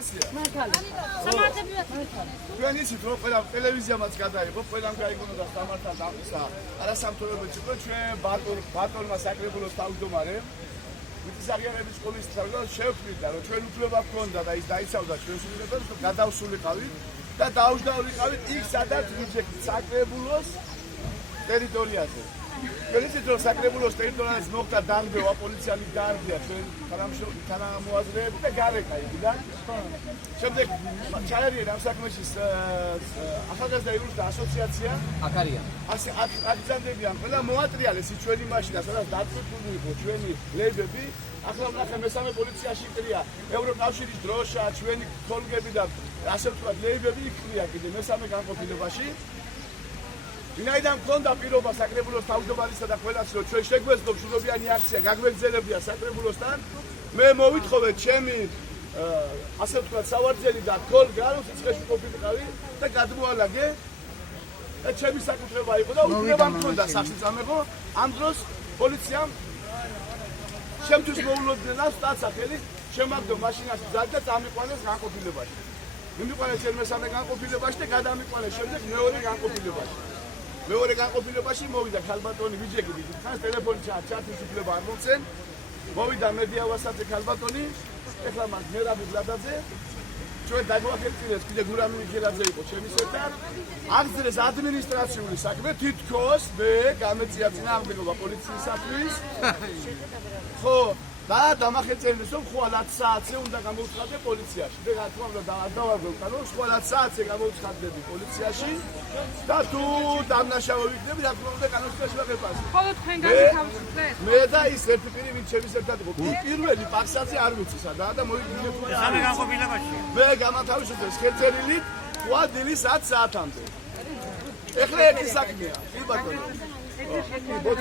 ინფორმაცია. თქვენ იცით რომ ყველა ტელევიზიამაც გადაიღო, ყველამ გაიგონოდა სამართალ დამისა. არასამთავრობო იყო ჩვენ ბატონმა საკრებულოს თავმჯდომარე მიწისაღებების სკოლის თავიდან შევხვდით რომ ჩვენ უფლება გქონდა და ის დაიცავდა ჩვენს უნივერსიტეტს რომ გადავსულიყავით და დაუჯდავიყავით იქ სადაც ვიძებთ საკრებულოს ტერიტორიაზე. Poliția trebuie să creăm un stat în nocta dando a poliția militară, când am moazre, pe care ai da? Și am de cealaltă, am să cum și așa că de urmă asociația Acaria. Alexandria, la materiale, situații mașini, asta da, dat cu publicul, situații lebebi, acum la că mesame poliția și cria. Eurocaușiri droșa, situații colgebi da. Așa că lebebi cria, că de mesame cam copilul vași. ვინაიდან მქონდა პირობა საკრებულოს თავმჯდომარისა და ყველას რომ ჩვენ შეგვეცდოთ შრომიანი აქცია გაგვეგზელებია საკრებულოსთან მე მოვითხოვეთ ჩემი ასე ვთქვათ სავარძელი და კოლგა რომ სიცხეში ყოფილიყავი და გადმოალაგე და ჩემი საკუთრება იყო და უფლება მქონდა საშიძამებო ამ დროს პოლიციამ შემთვის მოულოდნელა სტაცახელი შემაგდო მაშინაში ძალდა წამიყვანეს განყოფილებაში მიმიყვანეს ჩემ მესამე განყოფილებაში და გადამიყვანეს შემდეგ მეორე განყოფილებაში მეორე განყოფილებაში მოვიდა ქალბატონი ვიჯეგი დიდი ხანს ტელეფონი ჩათის უფლება არ მომცენ მოვიდა მედიავასაძე ქალბატონი ეხლა მაგ მერაბი ბლადაძე ჩვენ დაგვახერხილეთ კიდე გურამი მიხელაძე იყო ჩემის ერთად აღძრეს ადმინისტრაციული საქმე თითქოს მე გამეწია წინააღმდეგობა პოლიციისათვის ხო და დამახერხეს რომ ხვალ 10 საათზე უნდა გამოვცხადე პოლიციაში. მე რა თქმა უნდა დავარგო, რომ ხვალ 10 საათზე გამოვცხადდები პოლიციაში და თუ დამნაშავე ვიქნები, რა თქმა უნდა კანონში ვაღებაზე. ხოლო თქვენ განთავისუფლეთ? მე და ის ერთი პირი ვინც ჩემის ერთად იყო. პირველი პაქსაძე არ ვიცი სადაა და მოიგინე თუ არა. სამე განყოფილებაში. მე გამათავისუფლეს ხელწერილი ხვალ დილის 10 საათამდე. ეხლა ერთი საქმეა. კი ბატონო.